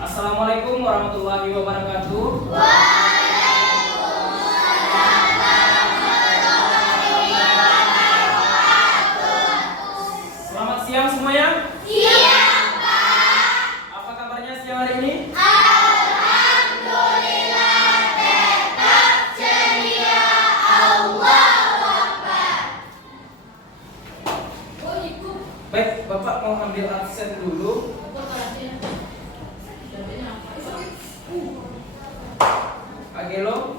Assalamualaikum warahmatullahi wabarakatuh. Selamat siang semuanya. Siang, Pak. Apa kabarnya siang hari ini? Alhamdulillah, tetap ceria. Allahu Akbar. Baik, Bapak mau ambil absen dulu. Agelo?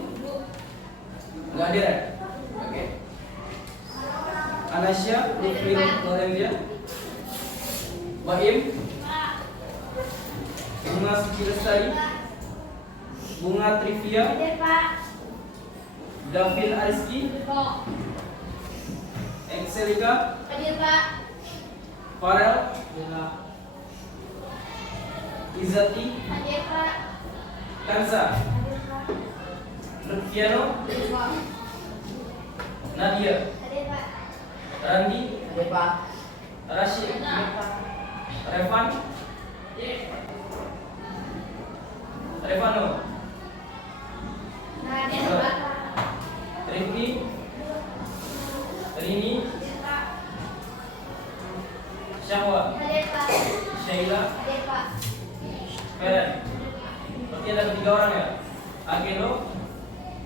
Nggak hadir ya? Oke. Anasya, Lutfi, Lorendia, Baim, Bunga Suci Lestari, Bunga Trivia, Hadir, Pak. Davin Ariski, Excelika, Hadir, Pak. Farel, Izati, Hadir, Pak. Kansa, Hadir, Pak. Lutfiano, Hadir, Pak. Nadia, Hadir, Pak. Randi, Hadir, Pak. Rashid, Revan, Revano, Hadir, Pak. Rifki, Rini, Hadir, Pak. Syahwa, Hadir, Pak. Sheila, Hadir, Pak. Feren. Berarti ada 3 orang ya? Agelo,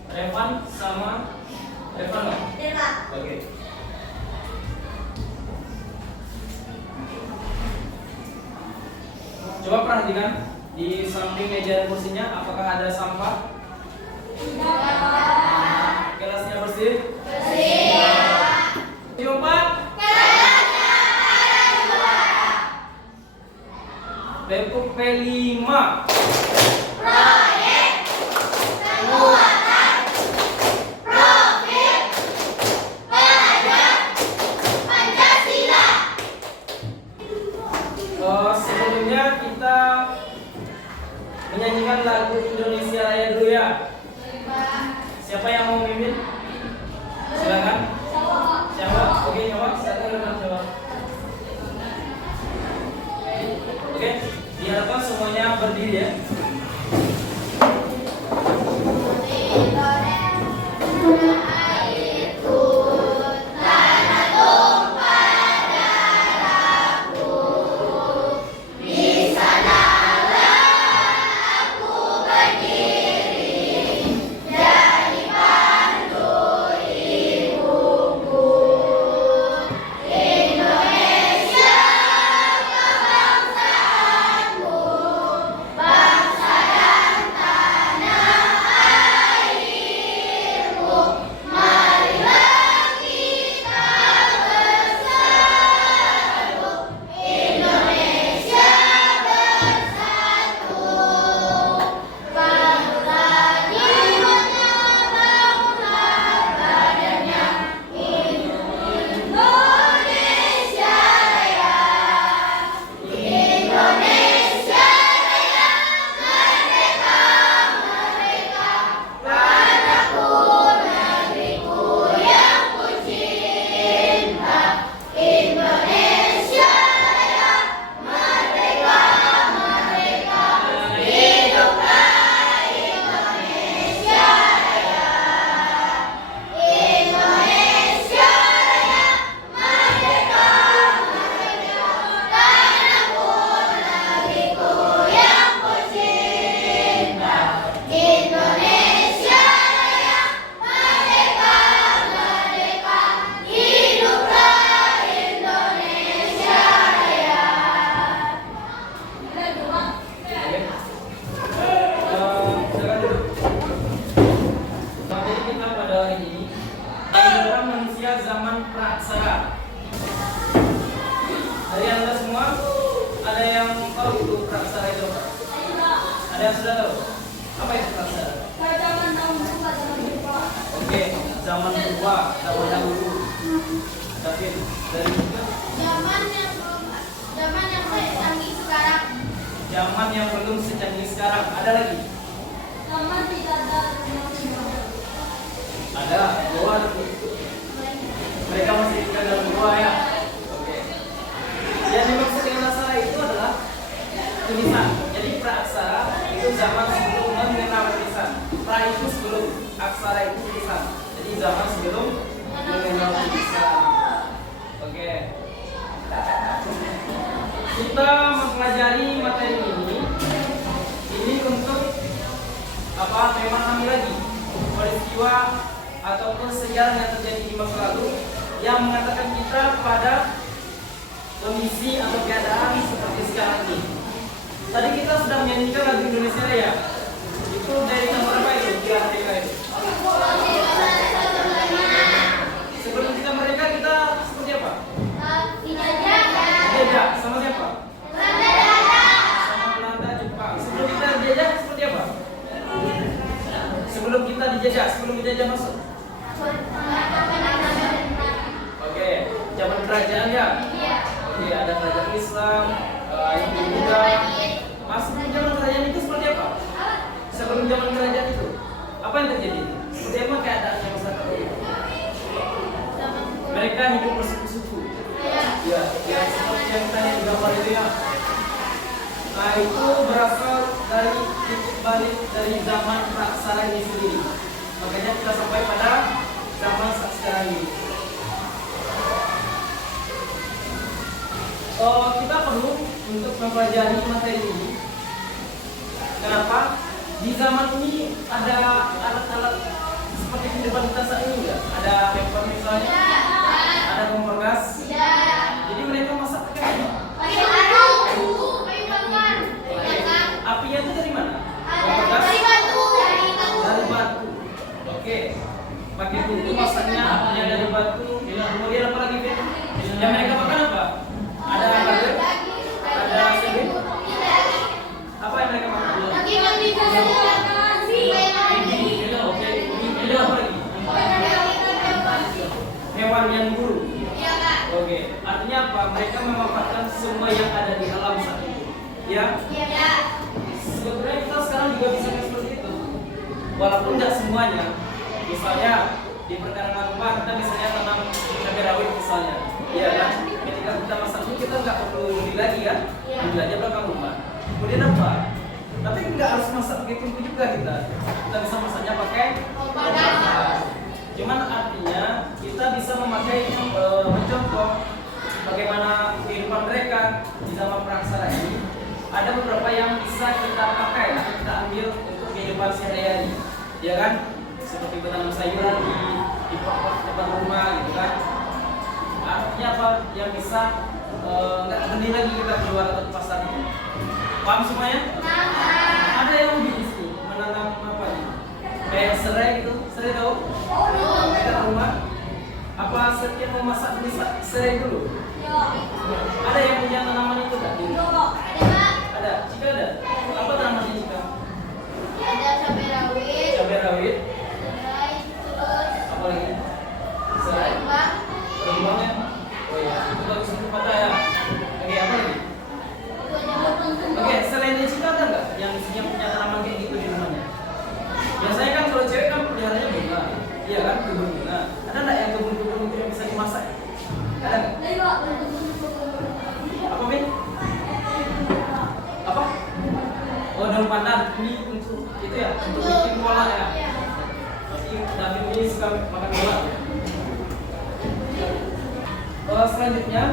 Revan, sama Revano. Hadir, Pak. Oke. Coba perhatikan di samping meja dan kursinya, apakah ada sampah? Gelasnya bersih? Bersih. Yuk, Pak. Bepuk P5. Proyek penguatan profil pelajar Pancasila. Sebelumnya kita menyanyikan lagu Indonesia Raya dulu ya. Siapa yang mau memimpin? Silakan. Siapa? Oke, coba. Silakan coba. Oke, diharapkan semuanya berdiri ya. Zaman praksara. Dari Anda semua, ada yang tahu itu praksara itu? Ada yang sudah tahu? Apa itu praksara? Oke, zaman purba, zaman dahulu. Tapi dari juga Zaman yang canggih sekarang. zaman yang belum secanggih sekarang. Ada lagi? Zaman tidak ada. Ada, dua. Mereka masih tinggal dalam gua ya. Oke. Yang dimaksud dengan praksara itu adalah tulisan. Jadi praksara zaman sebelum mengenal tulisan. Pra itu sebelum, aksara itu tulisan. Jadi zaman sebelum mengenal tulisan. Oke. Kita mempelajari materi ini untuk apa? Memahami lagi peristiwa ataupun sejarah yang terjadi di masa lalu yang mengatakan kita pada kondisi atau keadaan seperti sekarang ini. Tadi kita sudah menyanyikan lagu Indonesia Raya. Itu dari tahun berapa itu? Di Afrika itu. Sebelum kita merdeka kita seperti apa? Dijajah sama siapa? Sama Belanda, Jepang. Sebelum kita dijajah seperti apa? Sebelum kita dijajah masuk. Oke, zaman kerajaan ya. Oke, ada kerajaan Islam, Hindu Buddha. Masuk zaman kerajaan itu seperti apa? Sebelum zaman kerajaan itu, apa yang terjadi? Seperti apa keadaannya masyarakat itu? Mereka hidup bersuku-suku. Ya, seperti yang tadi gambar itu ya. Nah, itu berasal dari titik balik dari zaman praksara ini sendiri. Makanya kita sampai pada zaman sekarang ini. Kita perlu untuk mempelajari materi ini. Kenapa? Di zaman ini ada alat-alat seperti kehidupan kita saat ini enggak? Ada handphone misalnya, ada kompor gas. Jadi mereka masak pakai apa? Apinya itu dari mana? Kompor gas? Dari batu. Oke. Pakai tungku masaknya, apinya dari batu. Kemudian apa lagi? Yang mereka makan apa? Ada burger? Ada sandwich? Apa yang mereka makan? Oke. Ini apa lagi? Hewan yang buruk. Oke. Artinya apa? Mereka memanfaatkan semua yang ada di alam saat itu. Ya? Sebenarnya kita sekarang juga bisa seperti itu. Walaupun tidak semuanya. Misalnya di perkarangan rumah kita misalnya tanam cabai rawit misalnya. Iya kan? Ketika kita masak ini kita nggak perlu beli lagi kan? Beli aja belakang rumah. Kemudian apa? Tapi nggak harus masak pakai tungku juga kita. Kita bisa masaknya pakai kompor gas. Cuman artinya kita bisa memakai mencontoh bagaimana kehidupan mereka di zaman praksara ini. Ada beberapa yang bisa kita pakai atau kita ambil untuk kehidupan sehari-hari, ya kan? Seperti bertanam sayuran di pot-pot depan rumah, gitu kan? Artinya apa? Yang bisa nggak gede lagi kita keluar atau ke pasar itu. Paham semuanya? Ada yang hobi di sini menanam apa ini? Kayak serai gitu, serai tahu? Dekat rumah. Apa setiap mau masak beli serai dulu? Ada yang punya tanaman itu nggak? Ada. Jika ada, apa tanamannya Jika? Ada cabai rawit. Cabai rawit. Terus Apa lagi? Serai. Kembangnya? Oh iya, itu bagus untuk mata ya. Oke, apa lagi? Oke, selain itu ada nggak yang punya tanaman kayak gitu di rumahnya? Biasanya kan kalau cewek kan peliharanya bunga, iya kan, kebun bunga. Ada nggak yang kebun-kebun itu yang bisa dimasak? Ada nggak? Apa Min? Apa? Oh, daun pandan. Ini untuk itu ya, untuk bikin bola ya. Pasti David ini suka makan bola. Selanjutnya,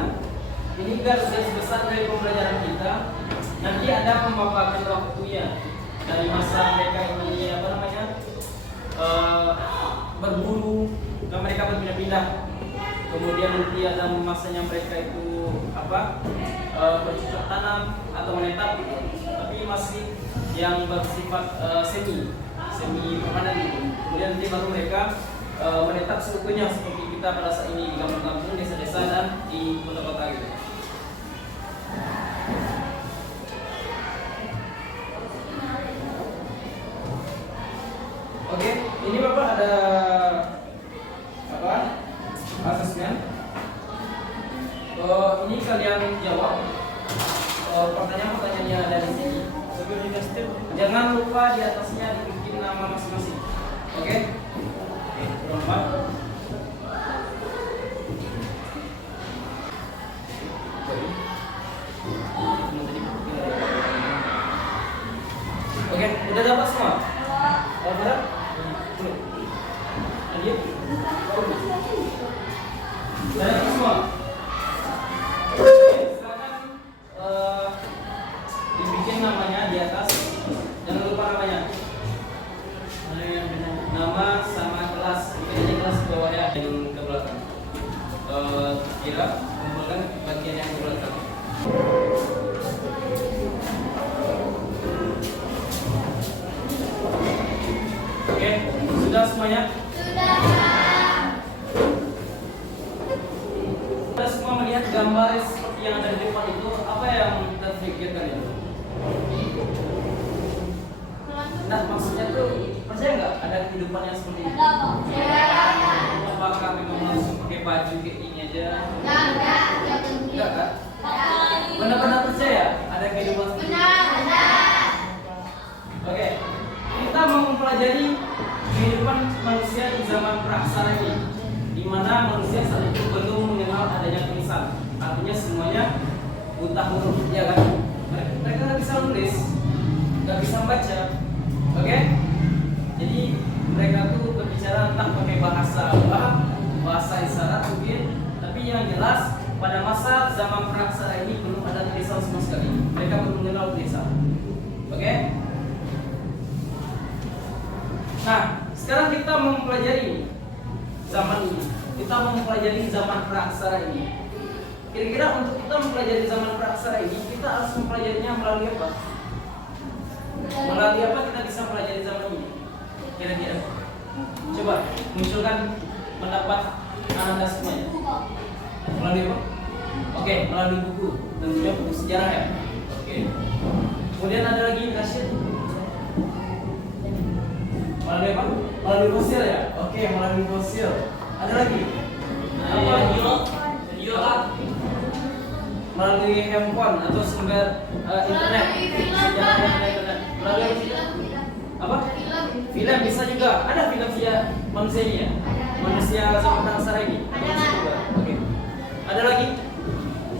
ini garis besar dari pembelajaran kita. Nanti ada pemaparan waktunya dari masa mereka ini apa namanya berburu, dan mereka berpindah-pindah. Kemudian nanti ada masanya mereka itu apa bercocok tanam atau menetap, tapi masih yang bersifat semi permanen gitu. Kemudian nanti baru mereka menetap seutuhnya seperti kita pada saat ini di kampung-kampung, desa-desa dan di kota-kota gitu. Oke, ini Bapak ada apa? Asesmen. Ini kalian jawab pertanyaan-pertanyaannya dari sini. Jangan lupa di atasnya dibikin nama masing-masing. Oke? Berapa? Oke, udah dapat semua? Udah? Belum. Lanjut. Udah dapat semua? Silakan dibikin namanya di atas. Jangan lupa namanya. Nama sama kelas. Bikin aja kelas ke bawah ya, yang ke belakang. Kira kumpulkan bagian yang ke belakang. Oke, sudah semuanya? Sudah semua melihat gambar seperti yang ada di depan itu, apa yang terpikirkan itu? Nah, maksudnya tuh percaya nggak ada kehidupan yang seperti itu? Apakah memang langsung pakai baju kayak ini aja? Enggak kan? Benar-benar percaya ada kehidupan seperti itu? Oke, kita mau mempelajari kehidupan manusia di zaman praksara ini, di mana manusia saat itu belum mengenal adanya tulisan. Artinya semuanya buta huruf, ya kan? Mereka nggak bisa nulis, nggak bisa baca. Oke? Jadi mereka tuh berbicara entah pakai bahasa apa, bahasa isyarat mungkin, tapi yang jelas pada masa zaman praksara ini belum ada tulisan sama sekali. Mereka belum mengenal tulisan. Oke? Nah, sekarang kita mau mempelajari zaman ini. Kita mau mempelajari zaman praksara ini. Kira-kira untuk kita mempelajari zaman praksara ini, kita harus mempelajarinya melalui apa? Melalui apa kita bisa mempelajari zaman ini? Kira-kira. Coba munculkan pendapat Anda semuanya. Melalui apa? Oke, melalui buku. Tentunya buku sejarah ya. Oke. Kemudian ada lagi Rashid. Melalui apa? Melalui fosil ya? Oke, melalui fosil. Ada lagi? Apa? Melalui handphone atau sumber internet. Sejarah yang ada internet. Melalui apa? Film bisa juga. Ada film manusia ini ya? Manusia zaman praksara ini. Bisa juga. Oke. Ada lagi?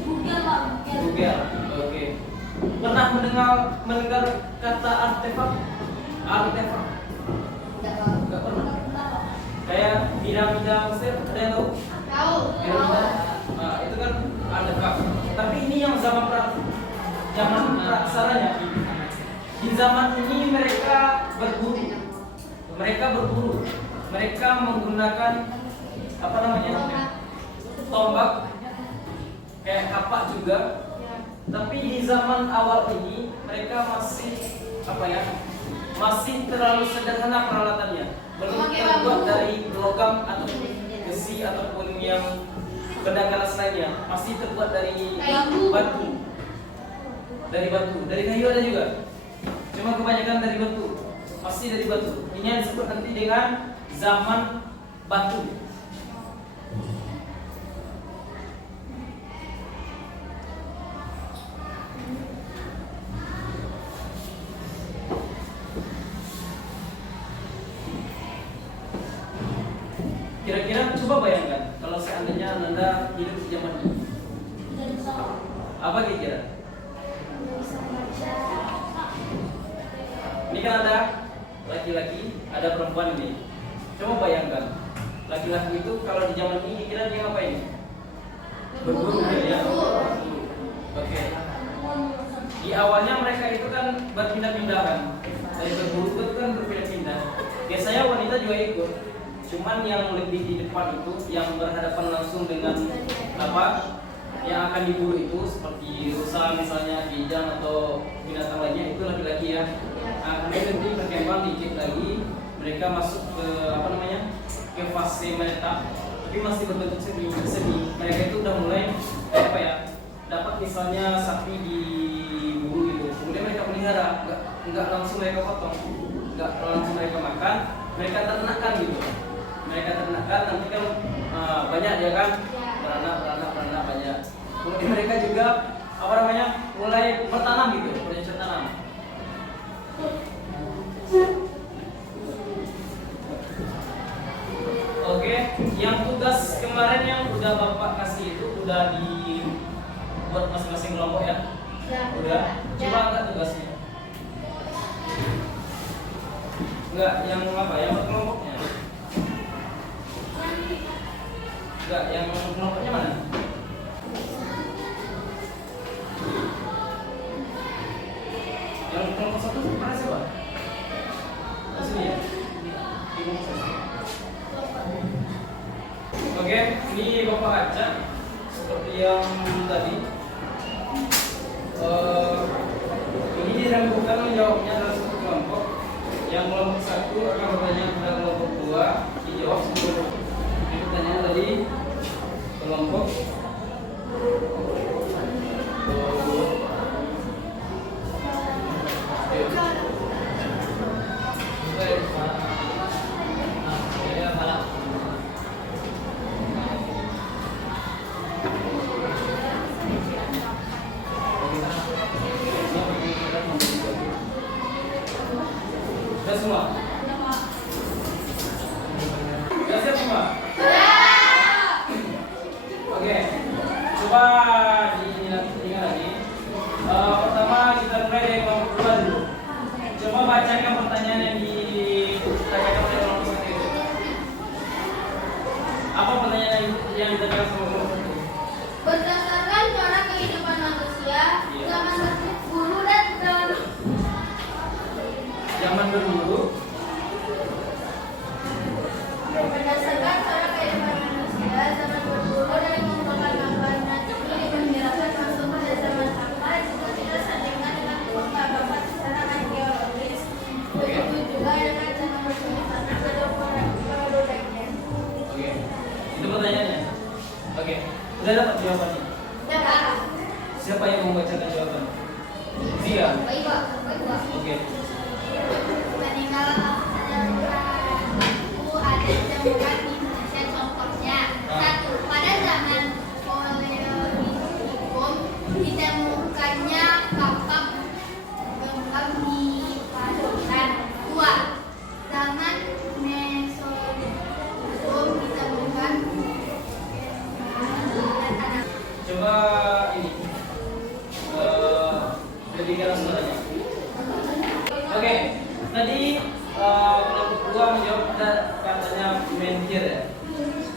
Google. Oke. Pernah mendengar kata artefak? Artefak. Enggak pernah. Kayak piramida Mesir, ada yang tahu? Piramida. Nah, itu kan artefak. Tapi ini yang zaman praksaranya. Di zaman ini mereka berburu. Mereka menggunakan apa namanya? Tombak, kayak kapak juga. Tapi di zaman awal ini mereka masih apa ya? Masih terlalu sederhana peralatannya. Belum terbuat dari logam atau besi ataupun yang benda keras lainnya. Masih terbuat dari batu. Dari kayu ada juga. Cuma kebanyakan dari batu. Masih dari batu. Ini yang disebut nanti dengan zaman batu. Kira-kira coba bayangkan kalau seandainya Anda hidup di zaman ini. Apa kira-kira? Ini kan ada laki-laki, ada perempuan ini. Coba bayangkan, laki-laki itu kalau di zaman ini kira dia ngapain? Berburu ya. Oke. Di awalnya mereka itu kan berpindah-pindahan. Dari berburu itu kan berpindah-pindah. Biasanya wanita juga ikut. Cuman yang lebih di depan itu yang berhadapan langsung dengan apa yang akan diburu itu seperti rusa misalnya, kijang atau binatang lainnya itu laki-laki ya. Nah, kemudian nanti berkembang dikit lagi mereka masuk ke apa namanya ke fase menetap, tapi masih berbentuk semi. Mereka itu udah mulai apa ya dapat misalnya sapi diburu gitu. Kemudian mereka pelihara, nggak langsung mereka potong, nggak langsung mereka makan, mereka ternakkan gitu. Mereka ternakkan nanti kan banyak dia kan beranak banyak. Kemudian mereka juga apa namanya mulai bertanam gitu, bercocok tanam. Oke, yang tugas kemarin yang udah Bapak kasih itu udah dibuat masing-masing kelompok ya? Udah. Coba angkat tugasnya. Enggak, yang apa? Yang kelompoknya? Enggak, yang kelompoknya mana? Yang kelompok satu mana siapa? Di sini ya? Di kelompok satu. Oke, ini Bapak baca seperti yang tadi. Ini dirembukan menjawabnya dalam satu kelompok. Yang kelompok satu akan bertanya kepada kelompok dua, dijawab sebelum ini pertanyaan tadi kelompok sudah semua? Sudah siap semua? Oke, coba diingat lagi. Pertama kita mulai dari kelompok dua dulu. Coba bacakan pertanyaan yang ditanyakan oleh kelompok satu itu. Apa pertanyaan yang ditanyakan sama kelompok satu? Berdasarkan cara kehidupan manusia, zaman berburu dan Zaman berburu. berdasarkan cara kehidupan manusia, zaman berburu dan mengumpulkan makanan ini diperkirakan masuk pada zaman sampai jika tidak sandingan dengan pendapat secara arkeologis. Begitu juga dengan zaman berburu tanah pada produknya. Oke, itu pertanyaannya. Oke, sudah dapat jawabannya. Dapat. Siapa yang membacakan jawaban? Zia. Baik, Pak. Oke. Meninggal ada ditemukan di Indonesia, contohnya satu, pada zaman Paleolitikum ditemukannya kakap genggam di padusan. Dua, zaman Mesozoikum ditemukan anak. Coba ini lebih keras suaranya. Oke, tadi kelompok dua menjawab katanya menhir ya.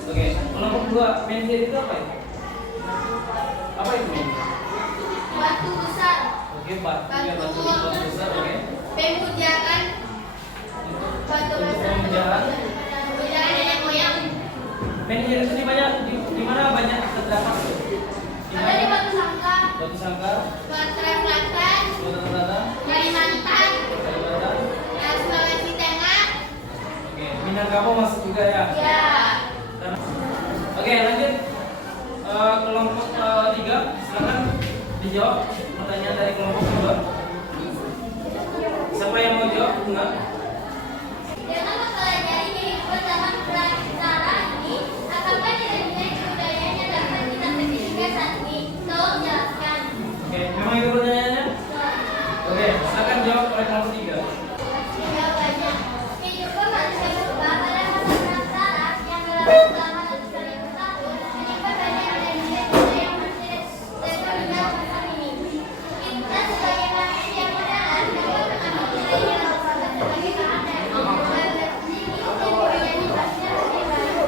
Oke, kelompok dua menhir itu apa itu? Apa itu menhir? Batu besar. Oke, batu besar. Oke. Pemujaan batu besar. Pemujaan. Pemujaan nenek moyang. Menhir itu di mana banyak terdapat? Ada di Batu Sangkar, Batu Sangkar, Sumatera Selatan, Sumatera Kalimantan, Selatan, Sulawesi Tengah. Oke, Minangkabau masuk juga ya. Ya. Oke, lanjut. Kelompok tiga, silakan dijawab pertanyaan dari kelompok dua. Siapa yang mau jawab? Enggak. Dengan mempelajari kehidupan zaman prasejarah ini, apakah nilai-nilai budayanya dapat kita sertifikat saat ini? Tolong jelaskan. Oke, memang itu pertanyaannya? Oke, silakan jawab oleh kelompok tiga. Jawabannya, kehidupan manusia purba pada masa prasejarah yang berlangsung selama 7.000 tahun menyimpan banyak nilai-nilai budaya yang masih tertinggal saat ini. Kita sebagai manusia modern dapat mengambil nilai-nilai sebagai bahan dan memperbaiki budaya pasca Orde Baru.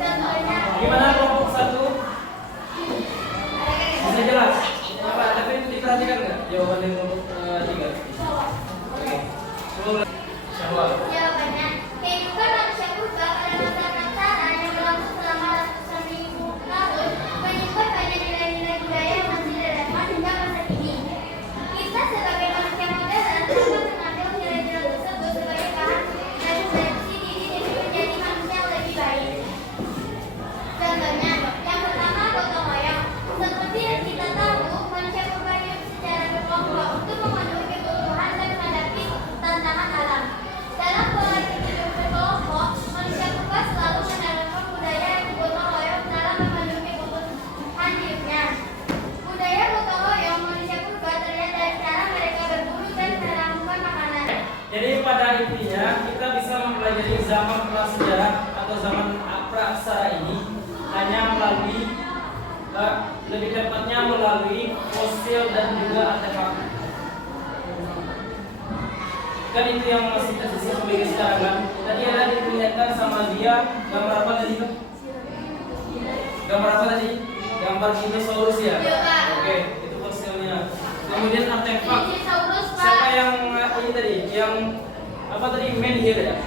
Contohnya, Gimana kelompok satu? Bisa jelas? Apa? Tapi diperhatikan nggak jawaban dari kelompok tiga? Oke. Coba siapa? jawabannya, kehidupan manusia purba pada masa prasejarah yang berlangsung selama ratusan ribu tahun menyimpan banyak nilai-nilai budaya yang masih relevan hingga masa kini. Kita sebagai manusia modern dapat mengambil nilai-nilai tersebut sebagai bahan refleksi diri demi menjadi manusia yang lebih baik. Contohnya, yang pertama gotong royong. Seperti yang kita tahu, manusia purba hidup secara berkelompok untuk memenuhi kebutuhan dan menghadapi tantangan alam. Dalam pola hidup berkelompok, manusia purba selalu menerapkan budaya yang gotong royong dalam memenuhi kebutuhan hidupnya. Budaya gotong royong manusia purba terlihat dari cara mereka berburu dan meramukan makanan. Jadi pada intinya kita bisa mempelajari zaman prasejarah atau zaman praksara ini hanya melalui lebih tepatnya melalui fosil dan juga artefak. Kan itu yang masih tersisa sebagai sekarang kan. Tadi ada diperlihatkan sama dia gambar apa tadi tuh? Gambar apa tadi? Gambar dinosaurus ya? Oke, itu fosilnya. Kemudian artefak. Siapa yang ini tadi? Yang apa tadi? Menhir ya?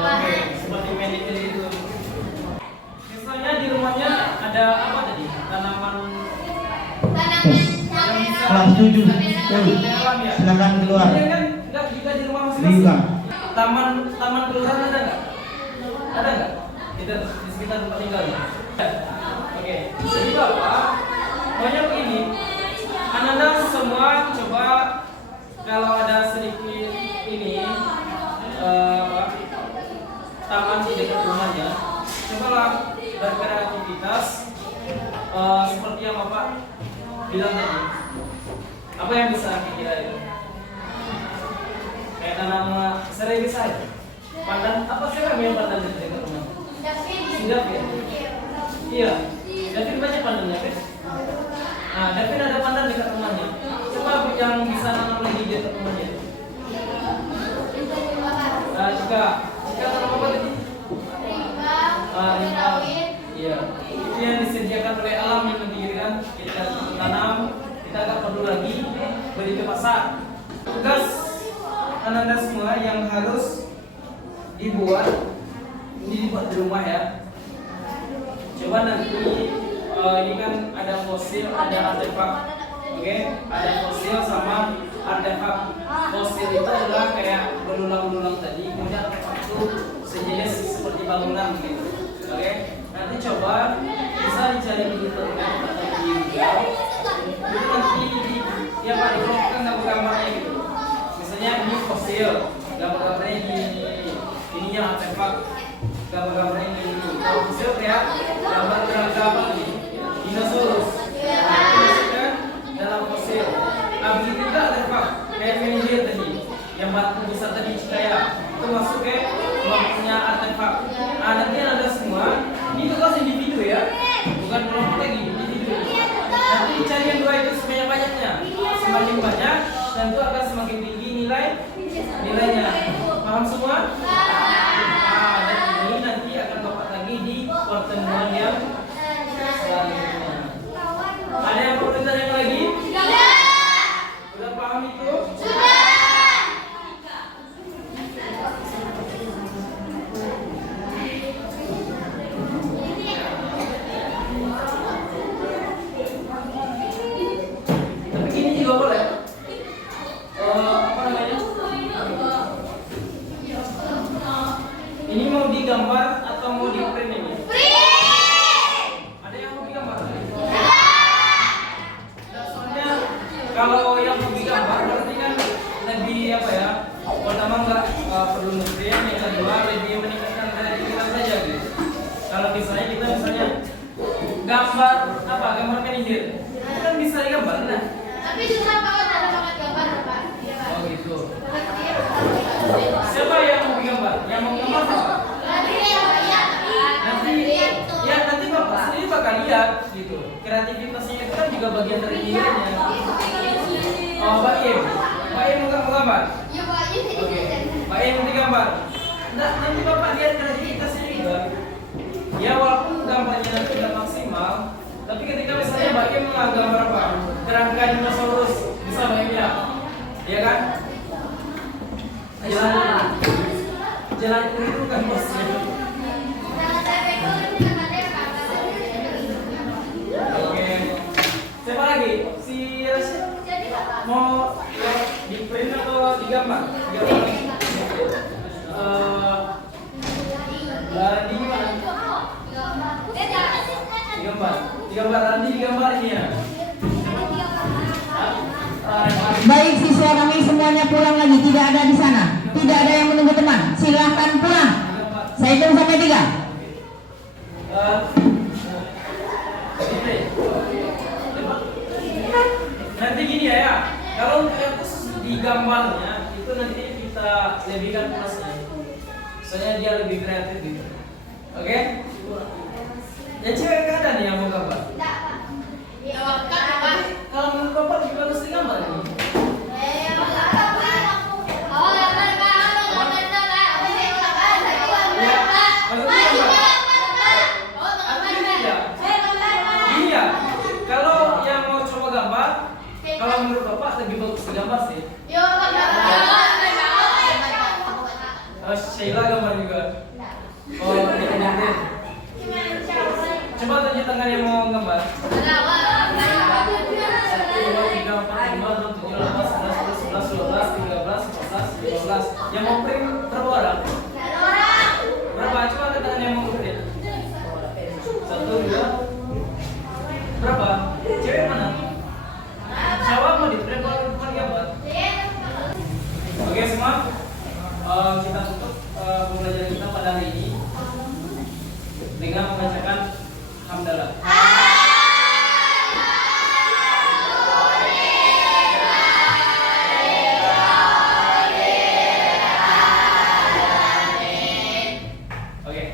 Oke, seperti menhir itu. Misalnya di rumahnya ada apa tadi? Tanaman. Kelas 7. Silakan keluar. Iya kan? Enggak juga di rumah masing-masing. Taman kelurahan ada nggak? Ada nggak? Kita di sekitar tempat tinggalnya. Oke. Jadi Bapak maunya begini. Anda semua coba kalau ada sedikit ini taman di dekat rumahnya, cobalah berkreativitas seperti yang Bapak bilang tadi. Apa yang bisa kira itu? Kayak tanam serai bisa ya? Pandan apa sih yang pandan di dekat rumah? Sidap ya? Iya. Davin banyak pandannya kan? Nah, Davin ada pandan dekat rumahnya. Coba yang bisa nanam lagi di dekat rumahnya. Jika tanam apa tadi? Rimbang. Iya. Itu yang disediakan oleh alam yang menjadikan kita tanam. Kita nggak perlu lagi beli ke pasar. Tugas Anda semua yang harus dibuat di rumah ya. Coba nanti ini kan ada fosil, ada artefak, oke? Ada fosil sama artefak. Fosil itu adalah kayak berulang-ulang tadi, kemudian artefak itu sejenis seperti bangunan gitu, oke? Nanti coba bisa dicari di internet atau di Google. Itu nanti ya Pak dikelompokkan gambar-gambarnya gitu. Misalnya ini fosil, gambar-gambarnya di ininya artefak, gambar-gambarnya ini. Kalau fosil kayak gambar apa nih? Dinosaurus. Kan dalam fosil. Nah begitu juga artefak kayak menhir tadi, yang batu besar tadi kayak itu masuk ke kelompoknya artefak. Nah nanti ada semua. Ini tugas individu ya, bukan kelompok lagi individu. Nanti cari yang dua itu sebanyak-banyaknya. Semakin banyak, tentu akan semakin tinggi nilainya. Paham semua? Nah, dan ini nanti akan Bapak lagi di pertemuan yang selanjutnya. Ada yang perlu ditanya lagi? Sudah paham itu? Ini mau digambar atau mau di print ini? Ada yang mau digambar? Soalnya kalau yang mau digambar berarti kan lebih apa ya? Pertama nggak perlu ngeprint, yang kedua lebih meningkatkan kreativitas saja gitu. Kalau misalnya kita gambar apa? Gambar menhir, itu kan bisa digambar nah. Tapi susah banget ada banget gambar Pak. Oh gitu. Siapa yang mau gambar? Yang mau gambar siapa? Nanti Bapak sendiri bakal lihat gitu. Kreativitasnya itu kan juga bagian dari dirinya. Oh, Mbak Im mau gambar? Iya Pak, ini. Oke. Mbak Im mau digambar. Nah, nanti Bapak lihat kreativitasnya juga. Ya walaupun gambarnya nanti tidak maksimal, tapi ketika misalnya Mbak Im gambar apa? Kerangka dinosaurus, bisa Mbak Im ya? Iya kan? Jalan itu kan bosnya. Oke. Siapa lagi? Si Rasya mau di print atau digambar? Randi gimana? Digambar Randi digambar ini ya. Baik siswa kami semuanya pulang lagi, tidak ada di sana, tidak ada yang menunggu teman, silahkan pulang. Saya hitung sampai 3. Nanti gini ya, kalau khusus di gambarnya itu nanti kita lebihkan plusnya, soalnya dia lebih kreatif gitu. Oke? Yang cewek kan ada nih yang mau gambar. Kalau menurut Bapak gimana sih gambar ini? tangan yang mau gambar? 1, 2, 3, 4, 5, 6, 7, 8, 9, 10, 11, 12, 13, 14, 15. Yang mau print berapa orang? Berapa? Coba angkat tangan yang mau print. 1, 2. Berapa? Cewek mana? Siapa mau di print bukan gambar? Oke semua, kita tutup pembelajaran kita pada hari ini dengan membacakan hamdalah. Oke.